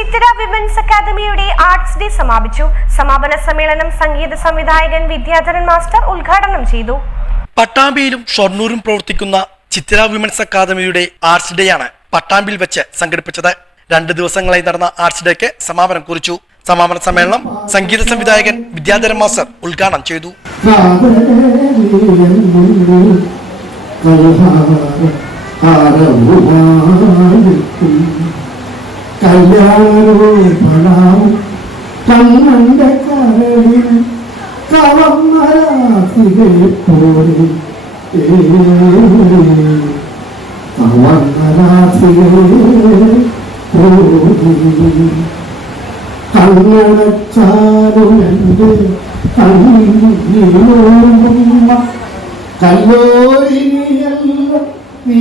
ചിത്തിര women's അക്കാദമിയുടെ arts day സമാപിച്ചു. സമാപന സമ്മേളനം സംഗീത സംവിധായകൻ വിദ്യാധരൻ മാസ്റ്റർ ഉദ്ഘാടനം ചെയ്തു. പട്ടാമ്പിയിലും ഷൊർണൂരും പ്രവർത്തിക്കുന്ന ചിത്തിര വിമൻസ് അക്കാദമിയുടെ ആർട്സ് ഡേ ആണ് പട്ടാമ്പിയിൽ വെച്ച് സംഘടിപ്പിച്ചത്. രണ്ട് ദിവസങ്ങളായി നടന്ന ആർട്സ് ഡേക്ക് സമാപനം കുറിച്ചു. സമാപന സമ്മേളനം സംഗീത സംവിധായകൻ വിദ്യാധരൻ മാസ്റ്റർ ഉദ്ഘാടനം ചെയ്തു. പണാവും കണ്ണന്റെ കരളിൽ കവന്നരാതിരെ പോലെ. കവന്നരാതിരെ കണ്ണടച്ചാലും എന്റെ കണ്ണീരോടുമ്പ കല്ലോരിനിയല്ല നീ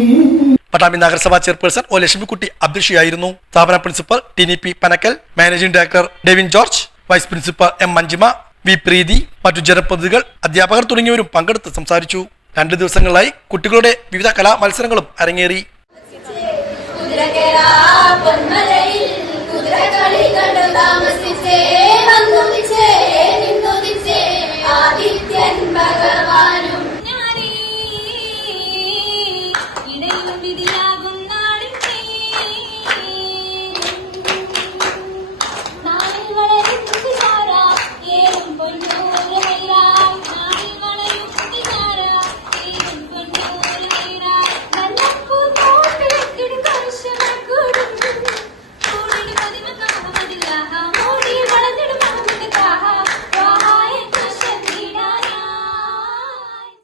പട്ടാമ്പി നഗരസഭാ ചെയർപേഴ്സൺ ഒ ലക്ഷ്മിക്കുട്ടി അധ്യക്ഷയായിരുന്നു സ്ഥാപന principal Tini P Panakkal managing director Devin George vice principal M Manjima V Preethi മറ്റു ജനപ്രതിനിധികൾ അധ്യാപകർ തുടങ്ങിയവരും പങ്കെടുത്ത് സംസാരിച്ചു. രണ്ട് ദിവസങ്ങളിലായി കുട്ടികളുടെ വിവിധ കലാ മത്സരങ്ങളും അരങ്ങേറി